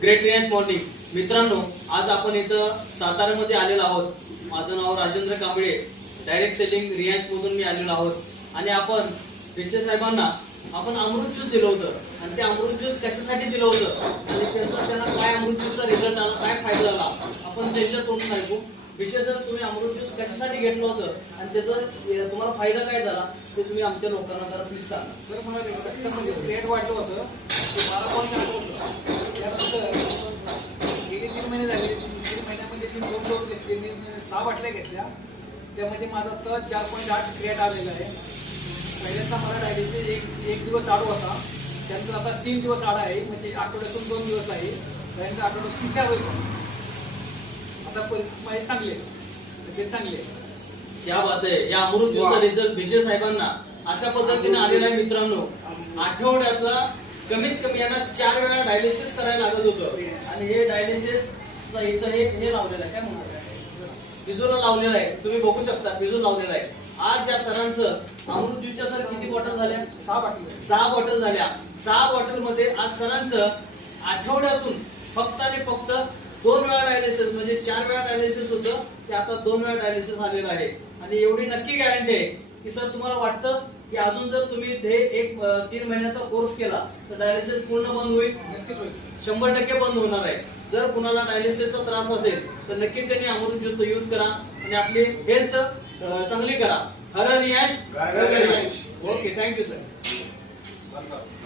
Great रियाज morning मित्रांनो आज आपण इथं सातारामध्ये आलेलो आहोत. माझं नाव राजेंद्र कांबळे. डायरेक्ट सेलिंग रियाजमधून मधून मी आलेलो आहोत. आणि आपण विशेष साहेबांना आपण अमृत ज्यूस दिलं होतं. आणि ते अमृत ज्यूस कशासाठी दिलं होतं? आणि त्याचा त्यांना काय अमृत ज्यूसचा रिझल्ट आला? काय फायदा झाला? आपण त्यांच्या तोंडून ऐकू विशेष तुम्ही अमृत ज्यूस कशासाठी घेतलं होतं? आणि त्याचा तुम्हाला फायदा काय झाला? ते तुम्ही आमच्या लोकांना जरा प्लीज सांगा. सर मला रेट वाटलं होतं ते बारा पॉईंट आलं होतं त्यानंतर गेले तीन महिने झाले तीन महिन्यामध्ये तीन मी सहा बाटल्या घेतल्या. त्यामध्ये माझा तर चार पॉईंट आठ क्रिएट आलेला आहे. पहिल्यांदा मला डायबिटीज एक एक दिवस आडू होता. त्यानंतर आता तीन दिवस आडा आहे. म्हणजे आठवड्यातून दोन दिवस आहे. त्यानंतर आठवड्यातून चार दिवस आता परिस्थिती माझी चांगली आहे. तब्येत चांगली आहे क्या बात आहे. या अमृत ज्यूसचा रिझल्ट विजय साहेबांना. अशा पद्धतीने आलेला आहे मित्रांनो. आठवड्यातला कमीत कमी यांना चार वेळा डायलिसिस करायला लागत होतं. आणि हे डायलिसिस इथं हे हे लावलेलं आहे. काय म्हणतात? बिजूला लावलेलं आहे. तुम्ही बघू शकता बिजू लावलेला आहे. आज या सरांचं अमृत ज्यूसच्या सर किती बॉटल झाल्या? सहा बाटल्या सहा बॉटल झाल्या. सहा बॉटलमध्ये आज सरांचं आठवड्यातून फक्त आणि फक्त दोन वेळा डायलिसिस म्हणजे चार वेळा डायलिसिस होतं. ते आता दोन वेळा डायलिसिस आलेलं आहे. आणि एवढी नक्की गॅरंटी आहे की सर तुम्हाला वाटतं की अजून जर तुम्ही हे एक तीन महिन्याचा कोर्स केला तर डायलिसिस पूर्ण बंद होईल? नक्कीच होईल. शंभर टक्के बंद होणार आहे. जर कुणाला डायलिसिसचा त्रास असेल तर नक्की त्यांनी अमृत ज्यूसचा यूज करा आणि आपली हेल्थ चांगली करा. हर रियाज. Okay thank you sir